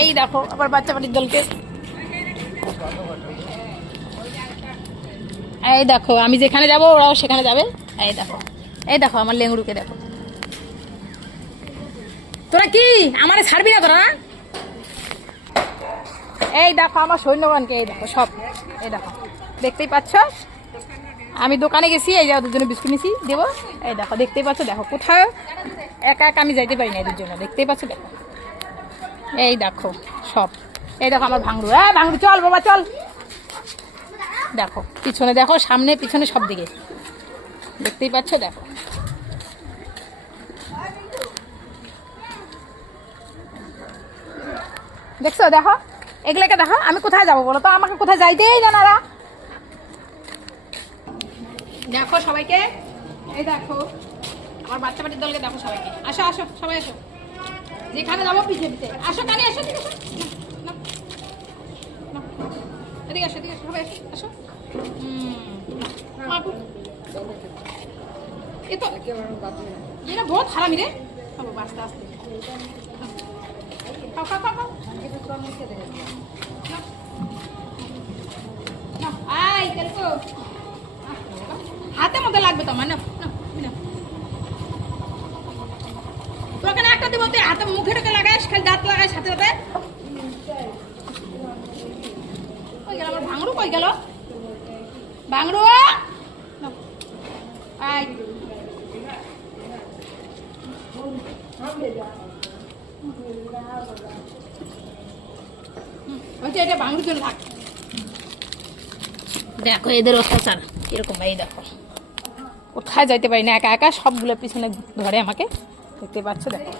এই দেখো আবার বাচ্চা বাড়ির দলকে, এই দেখো আমি যেখানে যাবো ওরাও সেখানে যাবে। এই দেখো, এই দেখো আমার লেঙ্গুড়ুকে দেখো। তোরা কি আমারে ছাড়বি না তোরা না? এই দেখো আমার সৈন্যগণকে, এই দেখো সব, এই দেখো দেখতেই পাচ্ছ। আমি দোকানে গেছি, এই যে ওদের জন্য বিস্কুট নিছি দেবো। এই দেখো দেখতেই পাচ্ছ, দেখো কোথাও একা একা আমি যাইতে পারি না এদের জন্য, দেখতেই পাচ্ছ দেখো। এই দেখো সব, এই দেখো আমার ভাঙড়ু, হ্যাঁ ভাঙড়ু চল বাবা চল। দেখো পিছনে দেখো, সামনে পিছনে সব দিকে দেখতেই পাচ্ছ দেখো। দেখছো দেখো এগুলাকে দেখো, আমি কোথায় যাবো বলো তো, আমাকে কোথায় যাইতেই জানারা। দেখো সবাইকে, এই দেখো আমার বাচ্চা বাড়ির দলকে দেখো সবাইকে। আসো আসো সবাই আসো, যেখানে যাবো পিছিয়ে পিছিয়ে আসো। কানে আসো, এদিকে আসো, এদিকে আসো, এদিকে আসো সবাই আসো আসো। ये तो ये ना बहुत हरामी रे। अब आस्ते आस्ते खाओ खाओ खाओ ना आई तेरे को हाथे मध्य लागबे तो ना ना तो কেন একটা দিব, তুই হাতে মুখে ঢোকে লাগাইস, খালি দাঁত লাগাইস হাতে হাতে। কই গেল আমার ভাঙড়ু, কই গেল ভাঙড়ু? আই এটা ভাঙড়ুর জন্য থাক। দেখো এদের অত্যাচার কিরকম, এই দেখো কোথায় যাইতে পারি না, একা একা সবগুলো পিছনে ধরে আমাকে, দেখতে পাচ্ছ দেখো।